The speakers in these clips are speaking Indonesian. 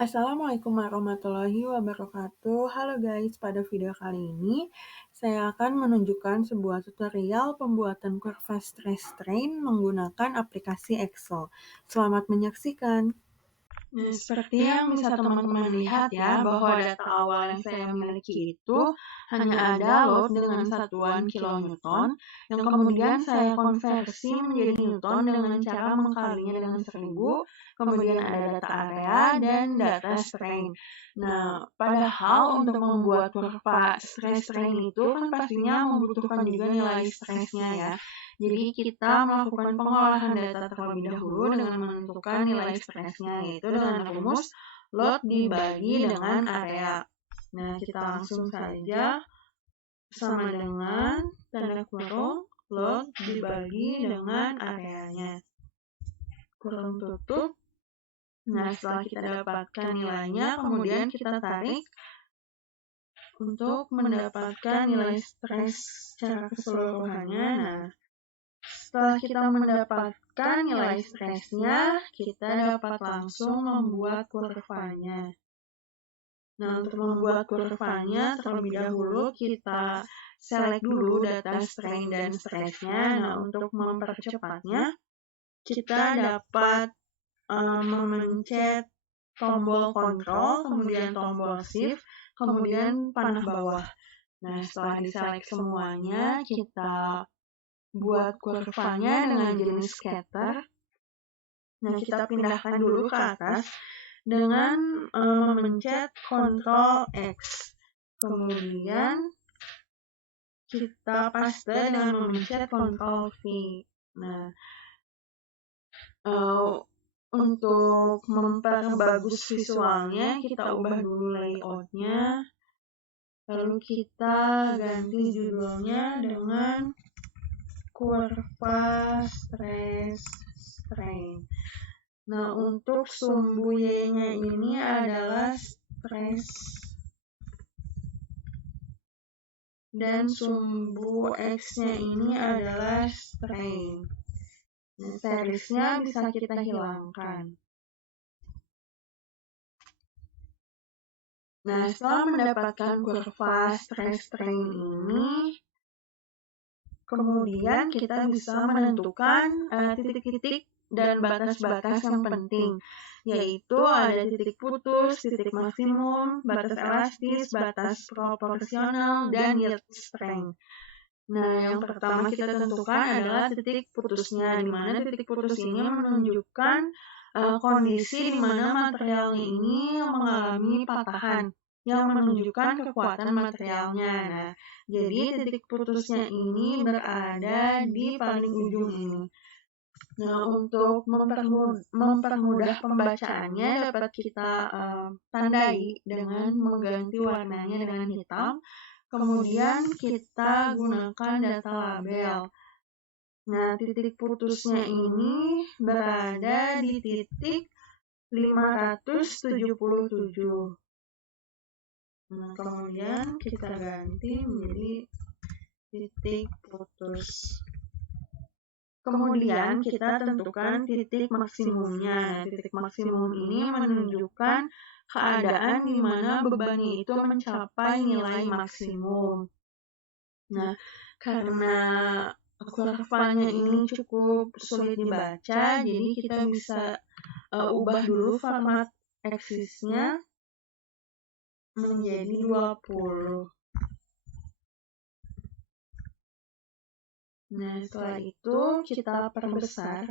Assalamualaikum warahmatullahi wabarakatuh. Halo guys, pada video kali ini saya akan menunjukkan sebuah tutorial pembuatan kurva stress strain menggunakan aplikasi Excel. Selamat menyaksikan. Nah, seperti yang bisa teman-teman lihat ya, bahwa data awal yang saya miliki itu hanya ada load dengan satuan kilonewton, yang kemudian saya konversi menjadi newton dengan cara mengkalinya dengan 1000, kemudian ada data area dan data strain. Nah, padahal untuk membuat kurva stress strain itu kan pastinya membutuhkan juga nilai stresnya ya. Jadi kita melakukan pengolahan data terlebih dahulu dengan menentukan nilai stresnya, yaitu dengan rumus load dibagi dengan area. Nah, kita langsung saja sama dengan tanda kurung load dibagi dengan areanya. Kurung tutup. Nah, setelah kita dapatkan nilainya, kemudian kita tarik untuk mendapatkan nilai stres secara keseluruhannya. Nah, setelah kita mendapatkan nilai stresnya, kita dapat langsung membuat kurvanya. Nah, untuk membuat kurvanya, terlebih dahulu kita select dulu data strain dan stresnya. Nah, untuk mempercepatnya, kita dapat memencet tombol kontrol, kemudian tombol shift, kemudian panah bawah. Nah, setelah diselect semuanya, kita buat kurvanya dengan jenis scatter. Nah, kita pindahkan dulu ke atas dengan memencet Ctrl X. Kemudian kita paste dengan memencet Ctrl V. Nah, untuk memperbagus visualnya, kita ubah dulu layoutnya. Lalu kita ganti judulnya dengan kurva stress strain. Nah, untuk sumbu Y-nya ini adalah stress dan sumbu X-nya ini adalah strain. Nah, seriesnya bisa kita hilangkan. Nah, setelah mendapatkan kurva stress strain ini, kemudian kita bisa menentukan titik-titik dan batas-batas yang penting, yaitu ada titik putus, titik maksimum, batas elastis, batas proporsional, dan yield strength. Nah, yang pertama kita tentukan adalah titik putusnya, di mana titik putus ini menunjukkan kondisi di mana materialnya ini mengalami patahan yang menunjukkan kekuatan materialnya. Nah, jadi titik putusnya ini berada di paling ujung ini. Nah, untuk mempermudah pembacaannya dapat kita tandai dengan mengganti warnanya dengan hitam. Kemudian kita gunakan data label. Nah, titik putusnya ini berada di titik 577. Nah, kemudian kita ganti menjadi titik putus. Kemudian kita tentukan titik maksimumnya. Titik maksimum ini menunjukkan keadaan di mana bebannya itu mencapai nilai maksimum. Nah, karena kurvanya ini cukup sulit dibaca, jadi kita bisa ubah dulu format aksisnya menjadi 20. Nah, setelah itu kita perbesar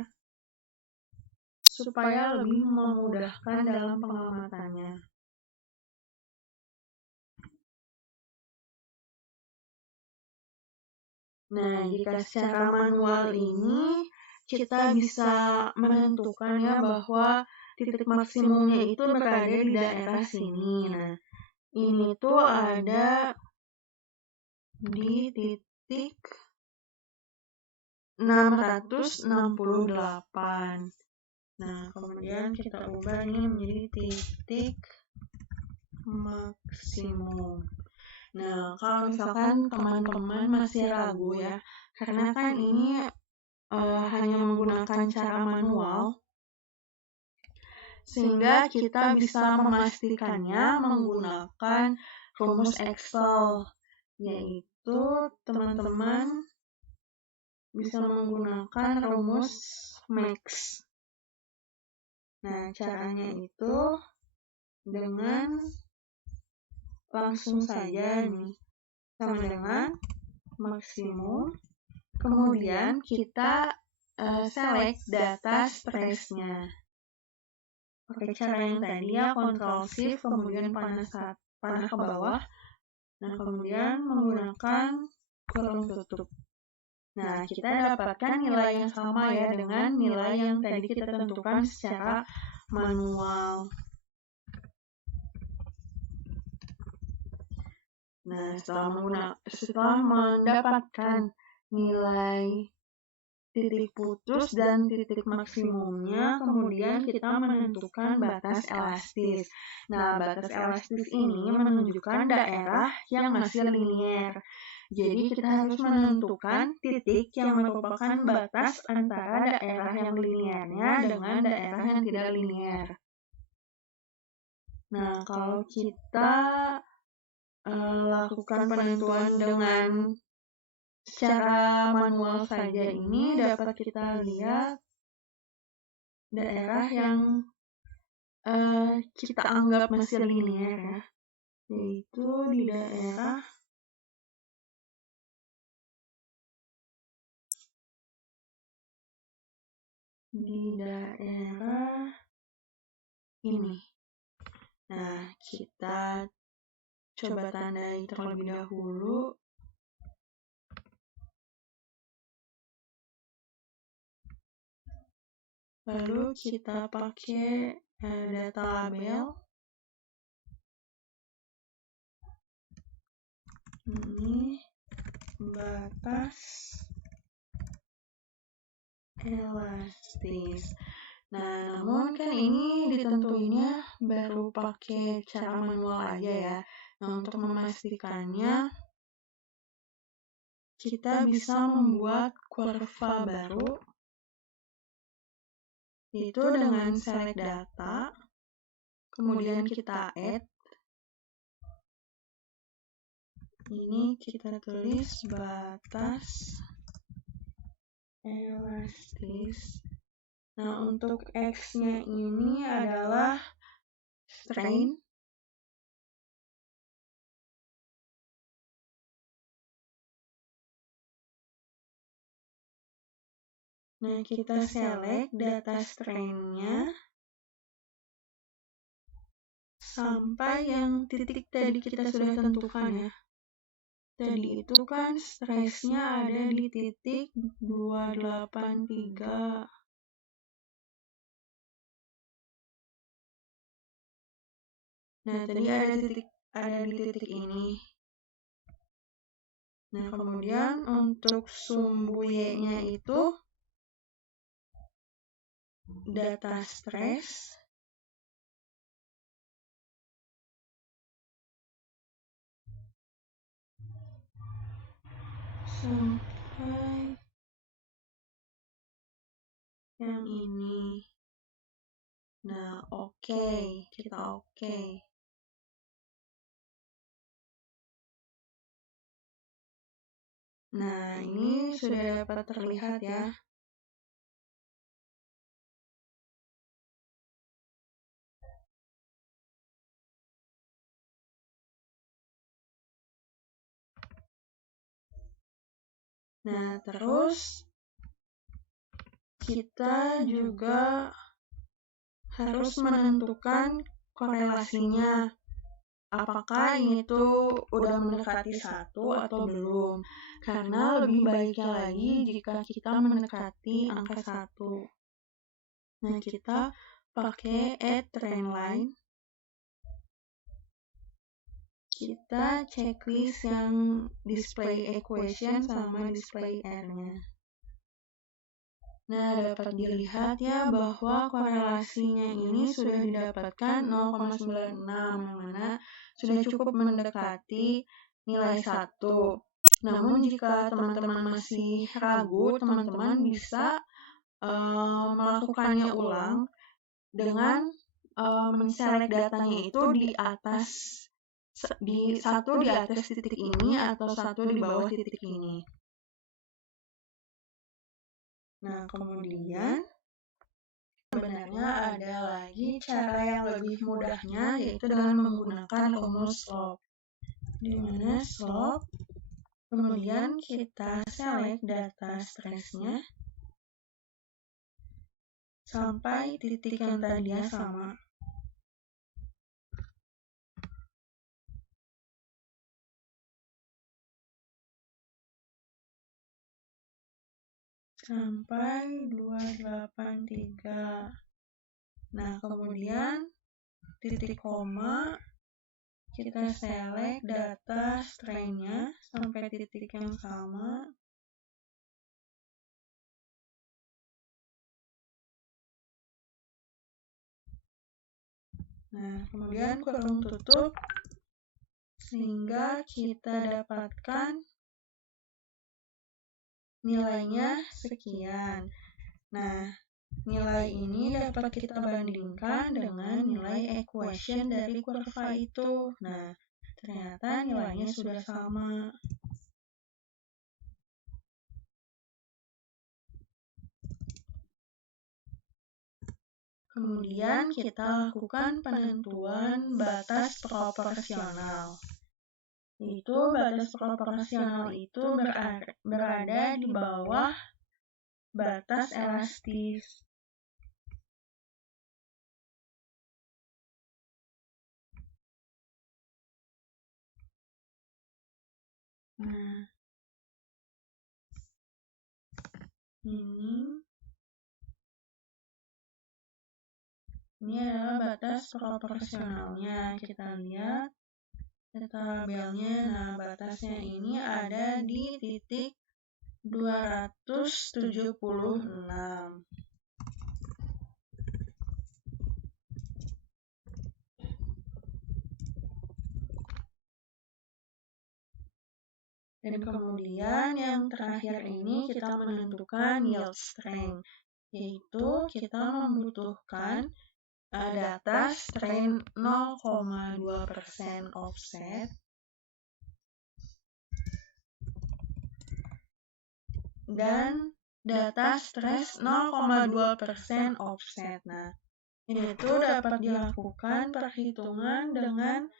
supaya lebih memudahkan dalam pengamatannya. Nah, jika secara manual ini kita bisa menentukan ya bahwa titik maksimumnya itu berada di daerah sini. Nah, ini tuh ada di titik 668. Nah, kemudian kita ubah ini menjadi titik maksimum. Nah, kalau misalkan teman-teman masih ragu ya, karena kan ini hanya menggunakan cara manual, sehingga kita bisa memastikannya menggunakan rumus Excel, yaitu teman-teman bisa menggunakan rumus MAX. Nah, caranya itu dengan langsung saja nih, sama dengan maksimum, kemudian kita select data stress-nya. Pakai cara yang tadi ya, Ctrl Shift, kemudian panah ke bawah, nah kemudian menggunakan kurung tutup. Nah, kita dapatkan nilai yang sama ya dengan nilai yang tadi kita tentukan secara manual. Nah, setelah mendapatkan nilai titik putus dan titik maksimumnya, kemudian kita menentukan batas elastis. Nah, batas elastis ini menunjukkan daerah yang masih linier. Jadi kita harus menentukan titik yang merupakan batas antara daerah yang liniernya dengan daerah yang tidak linier. Nah, kalau kita lakukan penentuan dengan secara manual saja ini, dapat kita lihat daerah yang kita anggap masih linier ya, yaitu di daerah ini. Nah, kita coba tandai terlebih dahulu. Lalu kita pakai data label. Ini batas elastis. Nah, namun kan ini ditentuinnya baru pakai cara manual aja ya. Nah, untuk memastikannya, kita bisa membuat kurva baru, yaitu dengan select data, kemudian kita add. Ini kita tulis batas elastis. Nah, untuk X-nya ini adalah strain. Nah, kita select data strain-nya sampai yang titik tadi kita sudah tentukan ya. Tadi itu kan stress-nya ada di titik 283. Nah, tadi ada di titik ini. Nah, kemudian untuk sumbu Y-nya itu data stress sampai yang ini. Nah, kita oke. Nah, ini sudah dapat terlihat ya. Nah, terus kita juga harus menentukan korelasinya. Apakah ini tuh udah mendekati 1 atau belum? Karena lebih baiknya lagi jika kita mendekati angka 1. Nah, kita pakai add trend line. Kita checklist yang display equation sama display R-nya. Nah, dapat dilihat ya bahwa korelasinya ini sudah didapatkan 0,96, yang mana sudah cukup mendekati nilai 1. Namun jika teman-teman masih ragu, teman-teman bisa melakukannya ulang dengan menselect datanya itu di atas satu di atas titik ini atau satu di bawah titik ini. Nah, kemudian sebenarnya ada lagi cara yang lebih mudahnya, yaitu dengan menggunakan rumus slope. Di mana slope, kemudian kita select data stresnya sampai titik yang tadinya sama. Sampai 283. Nah, kemudian titik koma, kita select data strain-nya sampai titik yang sama. Nah, kemudian kurung tutup sehingga kita dapatkan nilainya sekian. Nah, nilai ini dapat kita bandingkan dengan nilai equation dari kurva itu. Nah, ternyata nilainya sudah sama. Kemudian kita lakukan penentuan batas proporsional. Itu batas proporsional itu berada di bawah batas elastis. Nah, ini adalah batas proporsionalnya. Kita lihat tabelnya. Nah, batasnya ini ada di titik 276. Dan kemudian yang terakhir ini kita menentukan yield strength, yaitu kita membutuhkan data strain 0,2% offset dan data stress 0,2% offset. Nah, ini itu dapat dilakukan perhitungan dengan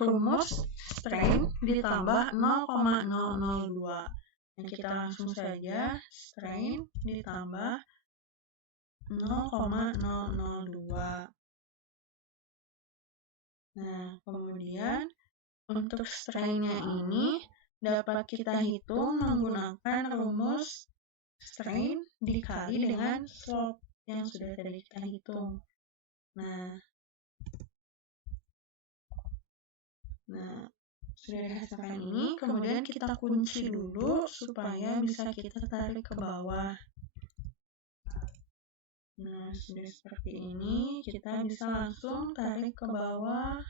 rumus strain ditambah 0,002. Dan kita langsung saja strain ditambah 0,002. Nah, kemudian untuk strain-nya ini dapat kita hitung menggunakan rumus strain dikali dengan slope yang sudah tadi kita hitung. Nah, sudah dihasilkan ini, kemudian kita kunci dulu supaya bisa kita tarik ke bawah. Nah, sudah seperti ini, kita bisa langsung tarik ke bawah.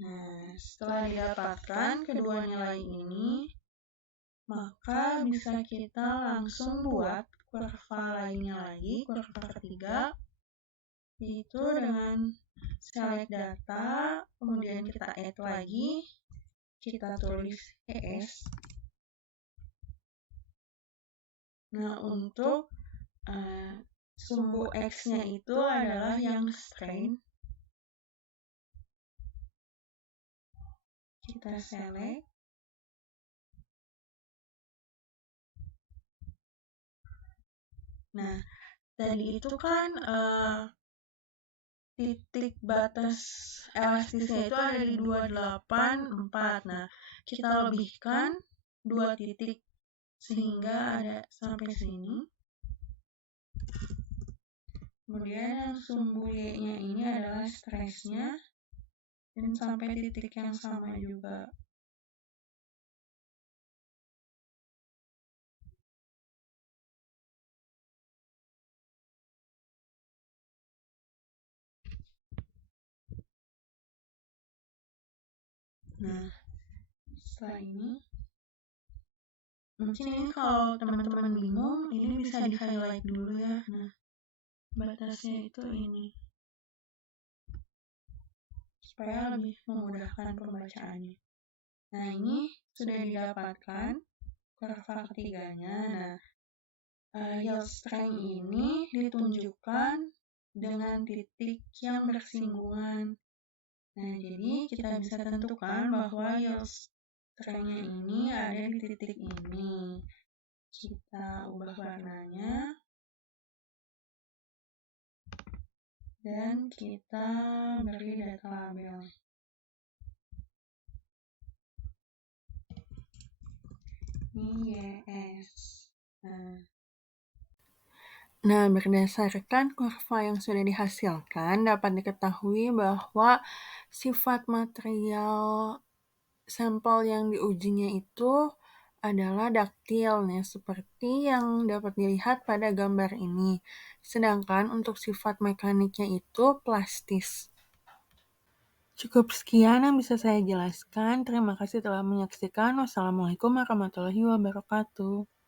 Nah, setelah didapatkan kedua nilai ini, maka bisa kita langsung buat kurva lainnya lagi, kurva ketiga, yaitu dengan select data, kemudian kita add lagi, kita tulis ES. Nah, untuk sumbu X-nya itu adalah yang strain. Kita select. Nah, tadi itu kan titik batas elastisnya itu ada di 284. Nah, kita lebihkan 2 titik sehingga ada sampai sini. Kemudian yang sumbu Y-nya ini adalah stresnya dan sampai titik yang sama juga. Nah, setelah ini, mungkin ini kalau teman-teman bingung, ini bisa di-highlight dulu ya. Nah, batasnya itu ini, supaya lebih memudahkan pembacaannya. Nah, ini sudah didapatkan kurva ketiganya. Nah, yield strength ini ditunjukkan dengan titik yang bersinggungan. Nah, jadi kita bisa tentukan bahwa yield strength-nya ini ada di titik ini. Kita ubah warnanya dan kita beri data label. Ini YS. Nah, berdasarkan kurva yang sudah dihasilkan, dapat diketahui bahwa sifat material sampel yang diujinya itu adalah daktil, nih, seperti yang dapat dilihat pada gambar ini. Sedangkan untuk sifat mekaniknya itu plastis. Cukup sekian yang bisa saya jelaskan. Terima kasih telah menyaksikan. Wassalamualaikum warahmatullahi wabarakatuh.